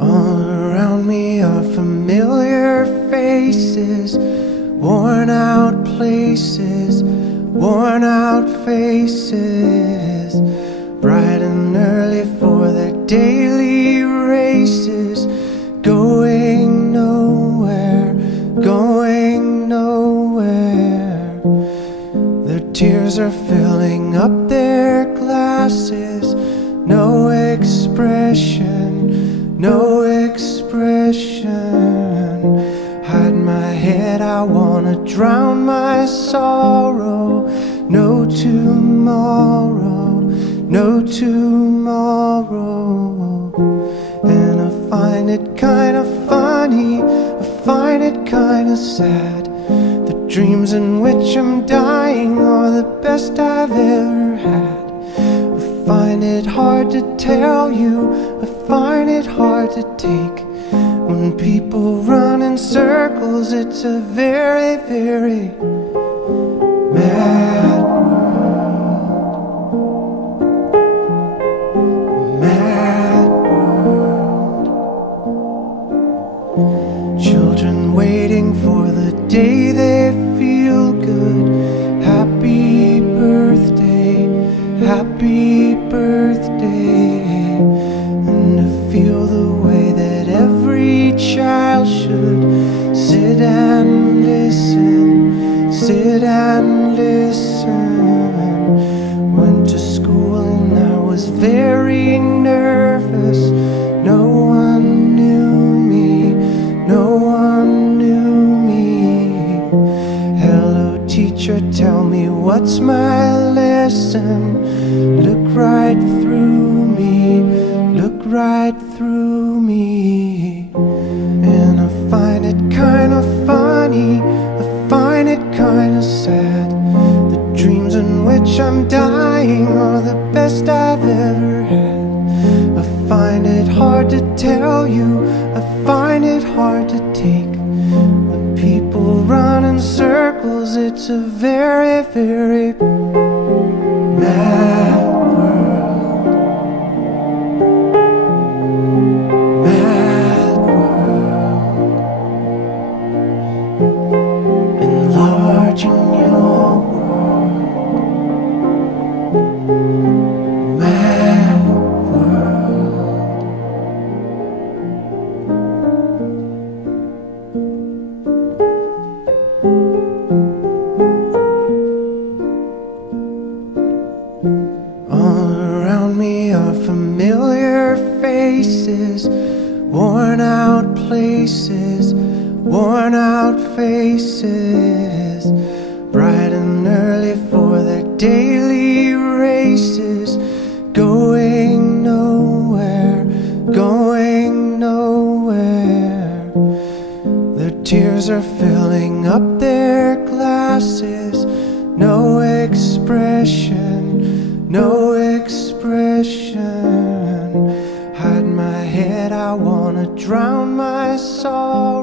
All around me are familiar faces, worn out places, worn out faces, bright and early for their daily races, going nowhere, going nowhere. Their tears are filling up their glasses, no expression, no expression. Hide my head, I wanna drown my sorrow. No tomorrow, no tomorrow. And I find it kinda funny, I find it kinda sad. The dreams in which I'm dying are the best I've ever had. I find it hard to tell you, I find it hard to take. When people run in circles, it's a very, very mad world. Mad world. Children waiting for the day they feel good. Happy birthday, happy birthday. And to feel the way that every child should sit and listen, sit and listen. Went to school and I was very nervous. No one knew me, no one knew me. Hello teacher, tell me what's my lesson. Look right through me, look right through me. And I find it kinda funny, I find it kinda sad. The dreams in which I'm dying are the best I've ever had. I find it hard to tell you, I find it hard to take. When people run in circles, it's a very, very mad world. Mad world. Enlarging your world. Mad world. All around me are familiar faces, worn out places, worn out faces, bright and early for their daily races, going nowhere, going nowhere. Their tears are filling up their glasses, no expression, no expression. Hide my head, I wanna drown my sorrow.